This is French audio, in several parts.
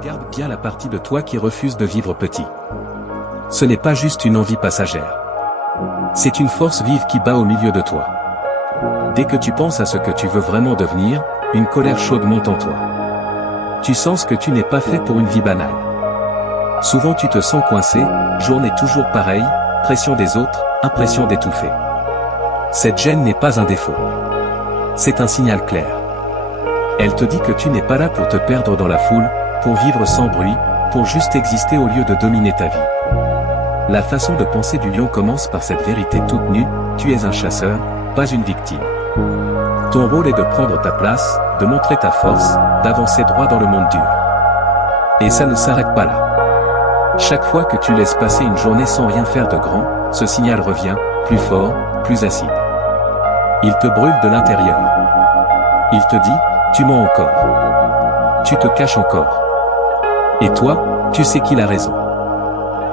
Regarde bien la partie de toi qui refuse de vivre petit. Ce n'est pas juste une envie passagère. C'est une force vive qui bat au milieu de toi. Dès que tu penses à ce que tu veux vraiment devenir, une colère chaude monte en toi. Tu sens que tu n'es pas fait pour une vie banale. Souvent tu te sens coincé, journée toujours pareille, pression des autres, impression d'étouffer. Cette gêne n'est pas un défaut. C'est un signal clair. Elle te dit que tu n'es pas là pour te perdre dans la foule, pour vivre sans bruit, pour juste exister au lieu de dominer ta vie. La façon de penser du lion commence par cette vérité toute nue, tu es un chasseur, pas une victime. Ton rôle est de prendre ta place, de montrer ta force, d'avancer droit dans le monde dur. Et ça ne s'arrête pas là. Chaque fois que tu laisses passer une journée sans rien faire de grand, ce signal revient, plus fort, plus acide. Il te brûle de l'intérieur. Il te dit, tu mens encore. Tu te caches encore. Et toi, tu sais qu'il a raison.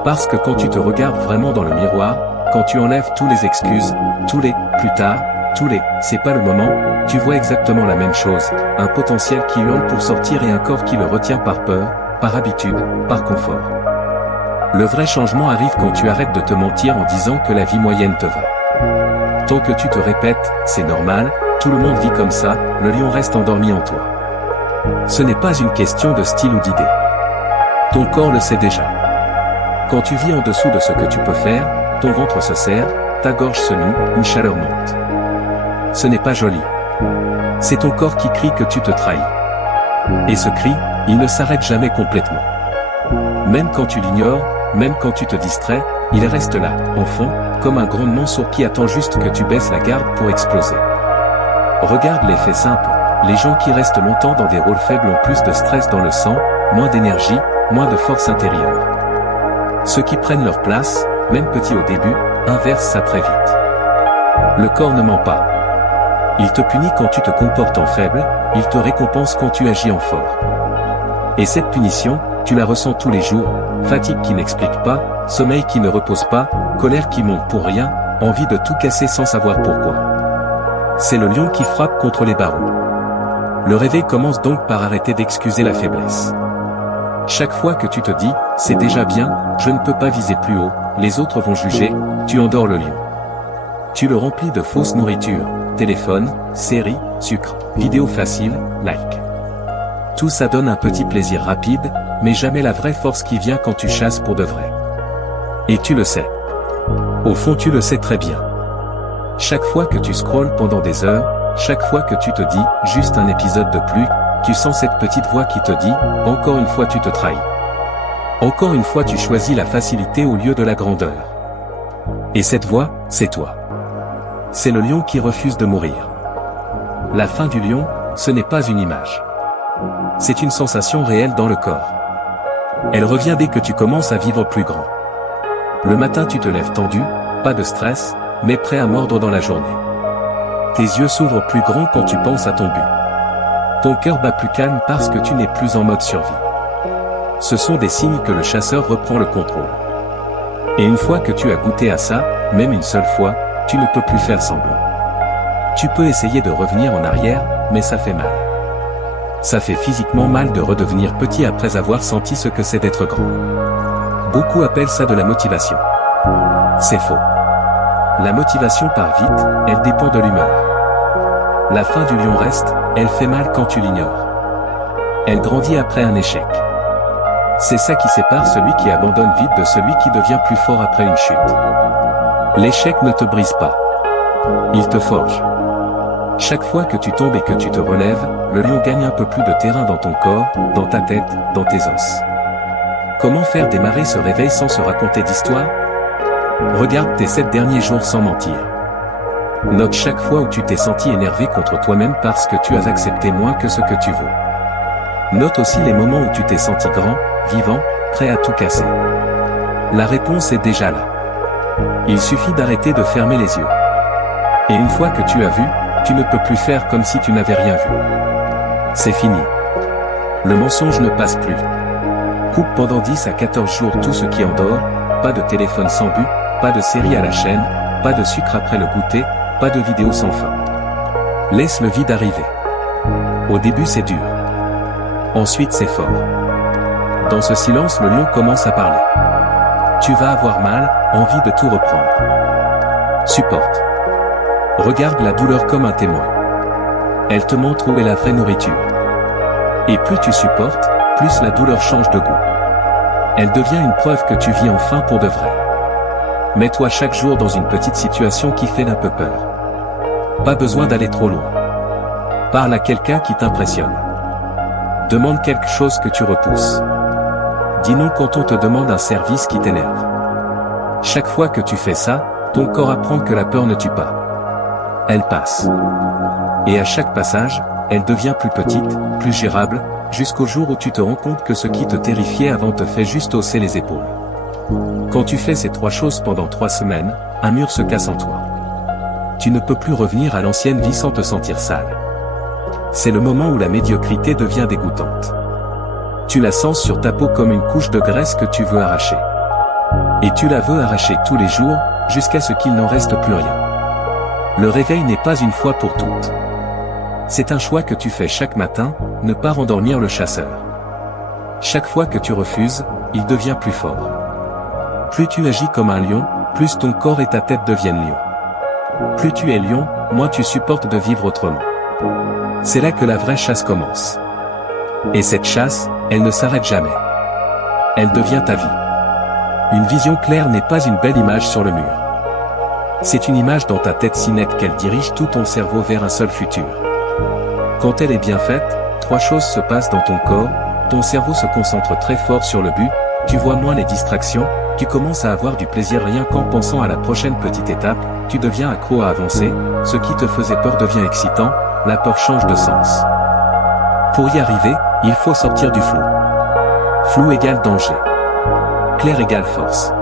Parce que quand tu te regardes vraiment dans le miroir, quand tu enlèves tous les excuses, tous les « plus tard », tous les « c'est pas le moment », tu vois exactement la même chose, un potentiel qui hurle pour sortir et un corps qui le retient par peur, par habitude, par confort. Le vrai changement arrive quand tu arrêtes de te mentir en disant que la vie moyenne te va. Tant que tu te répètes « c'est normal », tout le monde vit comme ça, le lion reste endormi en toi. Ce n'est pas une question de style ou d'idée. Ton corps le sait déjà. Quand tu vis en dessous de ce que tu peux faire, ton ventre se serre, ta gorge se noue, une chaleur monte. Ce n'est pas joli. C'est ton corps qui crie que tu te trahis. Et ce cri, il ne s'arrête jamais complètement. Même quand tu l'ignores, même quand tu te distrais, il reste là, en fond, comme un grondement sourd qui attend juste que tu baisses la garde pour exploser. Regarde l'effet simple, les gens qui restent longtemps dans des rôles faibles ont plus de stress dans le sang, moins d'énergie, moins de force intérieure. Ceux qui prennent leur place, même petits au début, inversent ça très vite. Le corps ne ment pas. Il te punit quand tu te comportes en faible, il te récompense quand tu agis en fort. Et cette punition, tu la ressens tous les jours, fatigue qui n'explique pas, sommeil qui ne repose pas, colère qui monte pour rien, envie de tout casser sans savoir pourquoi. C'est le lion qui frappe contre les barreaux. Le réveil commence donc par arrêter d'excuser la faiblesse. Chaque fois que tu te dis, c'est déjà bien, je ne peux pas viser plus haut, les autres vont juger, tu endors le lion. Tu le remplis de fausse nourriture, téléphone, séries, sucre, vidéos faciles, like. Tout ça donne un petit plaisir rapide, mais jamais la vraie force qui vient quand tu chasses pour de vrai. Et tu le sais. Au fond tu le sais très bien. Chaque fois que tu scrolles pendant des heures, chaque fois que tu te dis, juste un épisode de plus, tu sens cette petite voix qui te dit, encore une fois tu te trahis. Encore une fois tu choisis la facilité au lieu de la grandeur. Et cette voix, c'est toi. C'est le lion qui refuse de mourir. La fin du lion, ce n'est pas une image. C'est une sensation réelle dans le corps. Elle revient dès que tu commences à vivre plus grand. Le matin tu te lèves tendu, pas de stress, mais prêt à mordre dans la journée. Tes yeux s'ouvrent plus grands quand tu penses à ton but. Ton cœur bat plus calme parce que tu n'es plus en mode survie. Ce sont des signes que le chasseur reprend le contrôle. Et une fois que tu as goûté à ça, même une seule fois, tu ne peux plus faire semblant. Tu peux essayer de revenir en arrière, mais ça fait mal. Ça fait physiquement mal de redevenir petit après avoir senti ce que c'est d'être grand. Beaucoup appellent ça de la motivation. C'est faux. La motivation part vite, elle dépend de l'humeur. La fin du lion reste, elle fait mal quand tu l'ignores. Elle grandit après un échec. C'est ça qui sépare celui qui abandonne vite de celui qui devient plus fort après une chute. L'échec ne te brise pas. Il te forge. Chaque fois que tu tombes et que tu te relèves, le lion gagne un peu plus de terrain dans ton corps, dans ta tête, dans tes os. Comment faire démarrer ce réveil sans se raconter d'histoire? Regarde tes 7 derniers jours sans mentir. Note chaque fois où tu t'es senti énervé contre toi-même parce que tu as accepté moins que ce que tu vaux. Note aussi les moments où tu t'es senti grand, vivant, prêt à tout casser. La réponse est déjà là. Il suffit d'arrêter de fermer les yeux. Et une fois que tu as vu, tu ne peux plus faire comme si tu n'avais rien vu. C'est fini. Le mensonge ne passe plus. Coupe pendant 10 à 14 jours tout ce qui endort, pas de téléphone sans but, pas de série à la chaîne, pas de sucre après le goûter, pas de vidéo sans fin. Laisse le vide arriver. Au début c'est dur. Ensuite c'est fort. Dans ce silence, le lion commence à parler. Tu vas avoir mal, envie de tout reprendre. Supporte. Regarde la douleur comme un témoin. Elle te montre où est la vraie nourriture. Et plus tu supportes, plus la douleur change de goût. Elle devient une preuve que tu vis enfin pour de vrai. Mets-toi chaque jour dans une petite situation qui fait un peu peur. Pas besoin d'aller trop loin. Parle à quelqu'un qui t'impressionne. Demande quelque chose que tu repousses. Dis non quand on te demande un service qui t'énerve. Chaque fois que tu fais ça, ton corps apprend que la peur ne tue pas. Elle passe. Et à chaque passage, elle devient plus petite, plus gérable, jusqu'au jour où tu te rends compte que ce qui te terrifiait avant te fait juste hausser les épaules. Quand tu fais ces 3 choses pendant 3 semaines, un mur se casse en toi. Tu ne peux plus revenir à l'ancienne vie sans te sentir sale. C'est le moment où la médiocrité devient dégoûtante. Tu la sens sur ta peau comme une couche de graisse que tu veux arracher. Et tu la veux arracher tous les jours, jusqu'à ce qu'il n'en reste plus rien. Le réveil n'est pas une fois pour toutes. C'est un choix que tu fais chaque matin, ne pas rendormir le chasseur. Chaque fois que tu refuses, il devient plus fort. Plus tu agis comme un lion, plus ton corps et ta tête deviennent lion. Plus tu es lion, moins tu supportes de vivre autrement. C'est là que la vraie chasse commence. Et cette chasse, elle ne s'arrête jamais. Elle devient ta vie. Une vision claire n'est pas une belle image sur le mur. C'est une image dans ta tête si nette qu'elle dirige tout ton cerveau vers un seul futur. Quand elle est bien faite, 3 choses se passent dans ton corps, ton cerveau se concentre très fort sur le but, tu vois moins les distractions, tu commences à avoir du plaisir rien qu'en pensant à la prochaine petite étape, tu deviens accro à avancer, ce qui te faisait peur devient excitant, la peur change de sens. Pour y arriver, il faut sortir du flou. Flou égale danger. Clair égale force.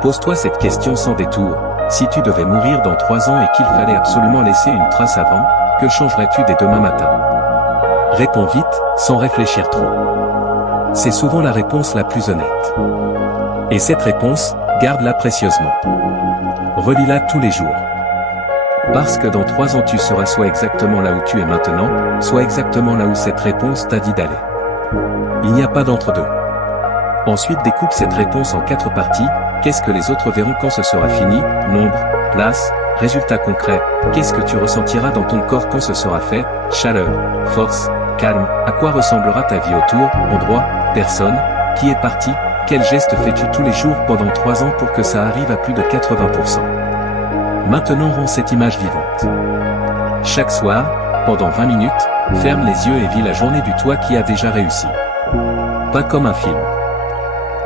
Pose-toi cette question sans détour, si tu devais mourir dans 3 ans et qu'il fallait absolument laisser une trace avant, que changerais-tu dès demain matin? Réponds vite, sans réfléchir trop. C'est souvent la réponse la plus honnête. Et cette réponse, garde-la précieusement. Relis-la tous les jours. Parce que dans 3 ans tu seras soit exactement là où tu es maintenant, soit exactement là où cette réponse t'a dit d'aller. Il n'y a pas d'entre-deux. Ensuite découpe cette réponse en 4 parties, qu'est-ce que les autres verront quand ce sera fini, nombre, place, résultat concret, qu'est-ce que tu ressentiras dans ton corps quand ce sera fait, chaleur, force, calme, à quoi ressemblera ta vie autour, endroit, personne, qui est parti, quel geste fais-tu tous les jours pendant 3 ans pour que ça arrive à plus de 80%. Maintenant rends cette image vivante. Chaque soir, pendant 20 minutes, ferme les yeux et vis la journée du toi qui a déjà réussi. Pas comme un film.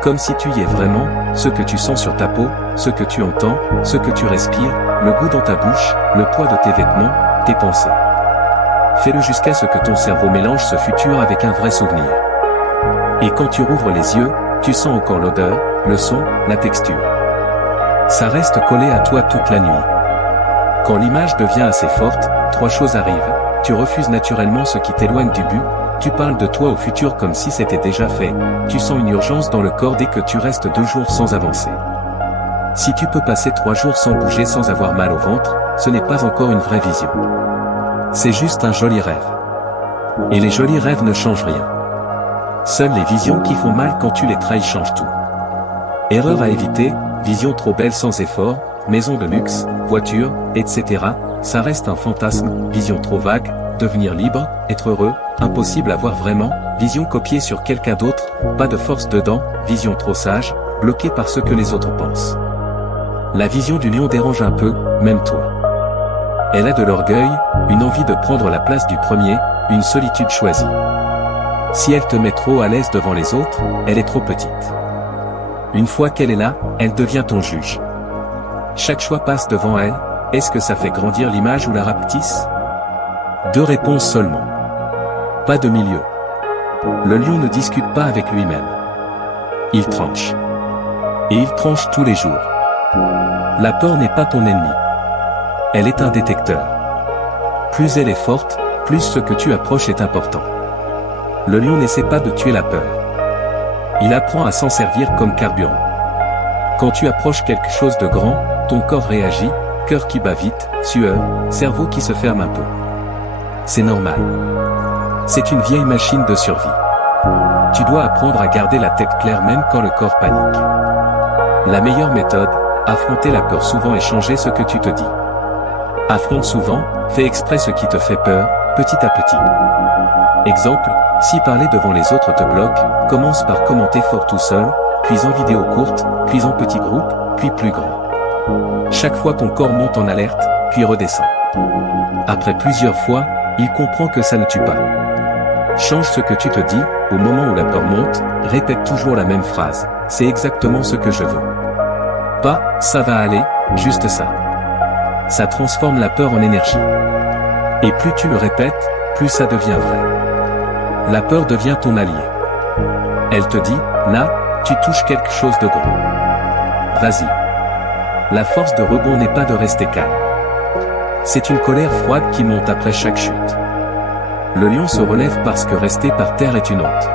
Comme si tu y es vraiment, ce que tu sens sur ta peau, ce que tu entends, ce que tu respires, le goût dans ta bouche, le poids de tes vêtements, tes pensées. Fais-le jusqu'à ce que ton cerveau mélange ce futur avec un vrai souvenir. Et quand tu rouvres les yeux, tu sens encore l'odeur, le son, la texture. Ça reste collé à toi toute la nuit. Quand l'image devient assez forte, 3 choses arrivent. Tu refuses naturellement ce qui t'éloigne du but, tu parles de toi au futur comme si c'était déjà fait, tu sens une urgence dans le corps dès que tu restes 2 jours sans avancer. Si tu peux passer 3 jours sans bouger sans avoir mal au ventre, ce n'est pas encore une vraie vision. C'est juste un joli rêve. Et les jolis rêves ne changent rien. Seules les visions qui font mal quand tu les trahis changent tout. Erreur à éviter, vision trop belle sans effort, maison de luxe, voiture, etc. Ça reste un fantasme, vision trop vague, devenir libre, être heureux, impossible à voir vraiment, vision copiée sur quelqu'un d'autre, pas de force dedans, vision trop sage, bloquée par ce que les autres pensent. La vision du lion dérange un peu, même toi. Elle a de l'orgueil, une envie de prendre la place du premier, une solitude choisie. Si elle te met trop à l'aise devant les autres, elle est trop petite. Une fois qu'elle est là, elle devient ton juge. Chaque choix passe devant elle, est-ce que ça fait grandir l'image ou la rapetisse? 2 réponses seulement. Pas de milieu. Le lion ne discute pas avec lui-même. Il tranche. Et il tranche tous les jours. La peur n'est pas ton ennemi. Elle est un détecteur. Plus elle est forte, plus ce que tu approches est important. Le lion n'essaie pas de tuer la peur. Il apprend à s'en servir comme carburant. Quand tu approches quelque chose de grand, ton corps réagit, cœur qui bat vite, sueur, cerveau qui se ferme un peu. C'est normal. C'est une vieille machine de survie. Tu dois apprendre à garder la tête claire même quand le corps panique. La meilleure méthode, affronter la peur souvent et changer ce que tu te dis. Affronte souvent, fais exprès ce qui te fait peur, petit à petit. Exemple, si parler devant les autres te bloque, commence par commenter fort tout seul, puis en vidéo courte, puis en petit groupe, puis plus grand. Chaque fois ton corps monte en alerte, puis redescend. Après plusieurs fois, il comprend que ça ne tue pas. Change ce que tu te dis, au moment où la peur monte, répète toujours la même phrase, c'est exactement ce que je veux. Pas, ça va aller, juste ça. Ça transforme la peur en énergie. Et plus tu le répètes, plus ça devient vrai. La peur devient ton allié. Elle te dit, là, tu touches quelque chose de gros. Vas-y. La force de rebond n'est pas de rester calme. C'est une colère froide qui monte après chaque chute. Le lion se relève parce que rester par terre est une honte.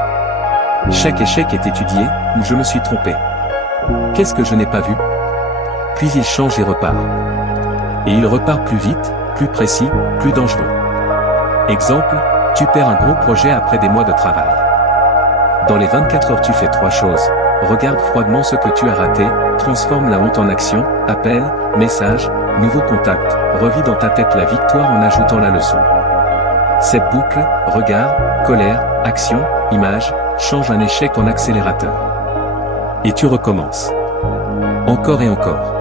Chaque échec est étudié, ou je me suis trompé. Qu'est-ce que je n'ai pas vu? Puis il change et repart. Et il repart plus vite, plus précis, plus dangereux. Exemple, tu perds un gros projet après des mois de travail. Dans les 24 heures tu fais 3 choses. Regarde froidement ce que tu as raté, transforme la honte en action, appel, message, nouveau contact, revis dans ta tête la victoire en ajoutant la leçon. Cette boucle, regard, colère, action, image, change un échec en accélérateur. Et tu recommences. Encore et encore.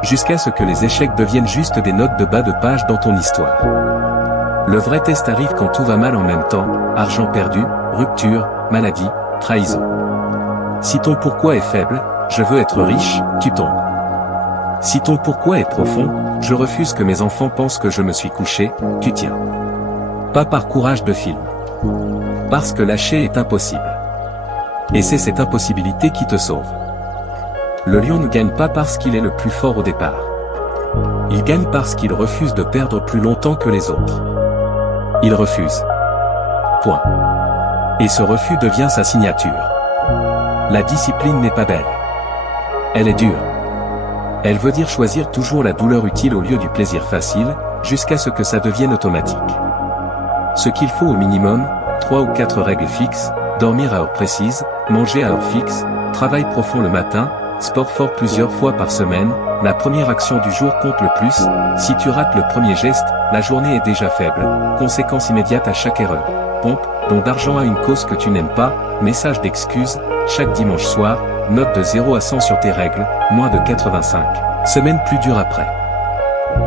Jusqu'à ce que les échecs deviennent juste des notes de bas de page dans ton histoire. Le vrai test arrive quand tout va mal en même temps, argent perdu, rupture, maladie, trahison. Si ton pourquoi est faible, je veux être riche, tu tombes. Si ton pourquoi est profond, je refuse que mes enfants pensent que je me suis couché, tu tiens. Pas par courage de film. Parce que lâcher est impossible. Et c'est cette impossibilité qui te sauve. Le lion ne gagne pas parce qu'il est le plus fort au départ. Il gagne parce qu'il refuse de perdre plus longtemps que les autres. Il refuse. Point. Et ce refus devient sa signature. La discipline n'est pas belle. Elle est dure. Elle veut dire choisir toujours la douleur utile au lieu du plaisir facile, jusqu'à ce que ça devienne automatique. Ce qu'il faut au minimum, 3 ou 4 règles fixes, dormir à heure précise, manger à heure fixe, travail profond le matin, sport fort plusieurs fois par semaine, la première action du jour compte le plus, si tu rates le premier geste, la journée est déjà faible, conséquence immédiate à chaque erreur, pompe, don d'argent à une cause que tu n'aimes pas, message d'excuse, chaque dimanche soir, note de 0 à 100 sur tes règles, moins de 85, semaine plus dure après.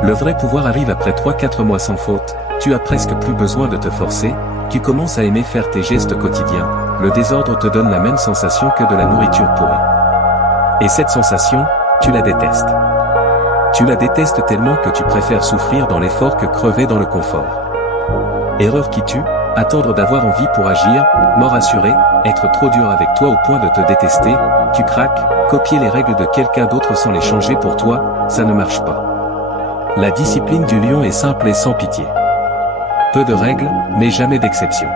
Le vrai pouvoir arrive après 3-4 mois sans faute, tu as presque plus besoin de te forcer, tu commences à aimer faire tes gestes quotidiens, le désordre te donne la même sensation que de la nourriture pourrie. Et cette sensation, tu la détestes. Tu la détestes tellement que tu préfères souffrir dans l'effort que crever dans le confort. Erreur qui tue, attendre d'avoir envie pour agir, mort assurée, être trop dur avec toi au point de te détester, tu craques, copier les règles de quelqu'un d'autre sans les changer pour toi, ça ne marche pas. La discipline du lion est simple et sans pitié. Peu de règles, mais jamais d'exception.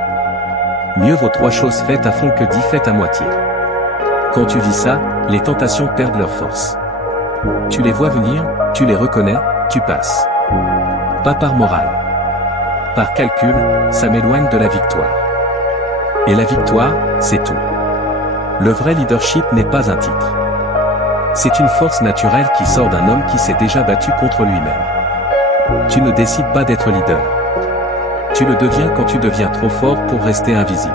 Mieux vaut 3 choses faites à fond que 10 faites à moitié. Quand tu vis ça, les tentations perdent leur force. Tu les vois venir, tu les reconnais, tu passes. Pas par morale. Par calcul, ça m'éloigne de la victoire. Et la victoire, c'est tout. Le vrai leadership n'est pas un titre. C'est une force naturelle qui sort d'un homme qui s'est déjà battu contre lui-même. Tu ne décides pas d'être leader. Tu le deviens quand tu deviens trop fort pour rester invisible.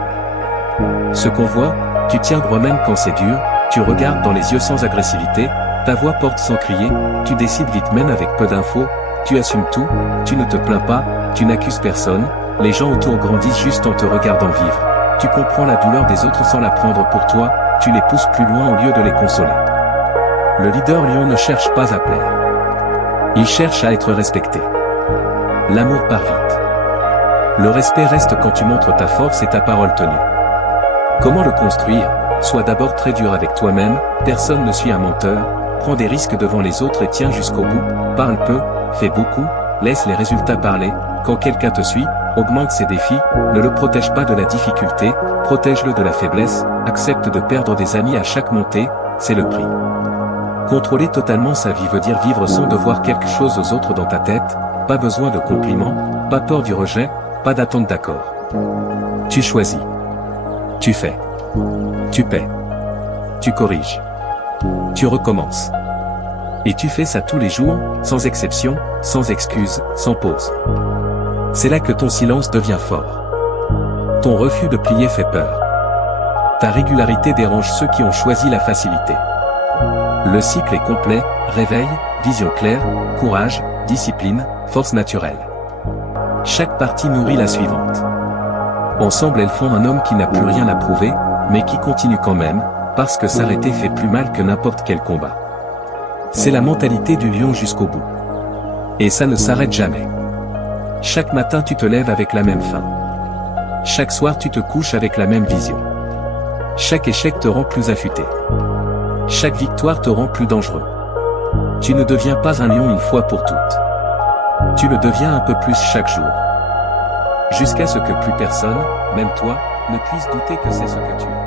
Ce qu'on voit, tu tiens droit même quand c'est dur, tu regardes dans les yeux sans agressivité, ta voix porte sans crier, tu décides vite même avec peu d'infos, tu assumes tout, tu ne te plains pas, tu n'accuses personne, les gens autour grandissent juste en te regardant vivre. Tu comprends la douleur des autres sans la prendre pour toi, tu les pousses plus loin au lieu de les consoler. Le leader lion ne cherche pas à plaire. Il cherche à être respecté. L'amour part vite. Le respect reste quand tu montres ta force et ta parole tenue. Comment le construire? Sois d'abord très dur avec toi-même, personne ne suit un menteur, prends des risques devant les autres et tiens jusqu'au bout, parle peu, fais beaucoup, laisse les résultats parler, quand quelqu'un te suit, augmente ses défis, ne le protège pas de la difficulté, protège-le de la faiblesse, accepte de perdre des amis à chaque montée, c'est le prix. Contrôler totalement sa vie veut dire vivre sans devoir quelque chose aux autres dans ta tête, pas besoin de compliments, pas peur du rejet, pas d'attente d'accord. Tu choisis. Tu fais. Tu paies. Tu corriges. Tu recommences. Et tu fais ça tous les jours, sans exception, sans excuse, sans pause. C'est là que ton silence devient fort. Ton refus de plier fait peur. Ta régularité dérange ceux qui ont choisi la facilité. Le cycle est complet, réveil, vision claire, courage, discipline, force naturelle. Chaque partie nourrit la suivante. Ensemble elles font un homme qui n'a plus rien à prouver, mais qui continue quand même, parce que s'arrêter fait plus mal que n'importe quel combat. C'est la mentalité du lion jusqu'au bout. Et ça ne s'arrête jamais. Chaque matin tu te lèves avec la même faim. Chaque soir tu te couches avec la même vision. Chaque échec te rend plus affûté. Chaque victoire te rend plus dangereux. Tu ne deviens pas un lion une fois pour toutes. Tu le deviens un peu plus chaque jour. Jusqu'à ce que plus personne, même toi, ne puisse douter que c'est ce que tu es.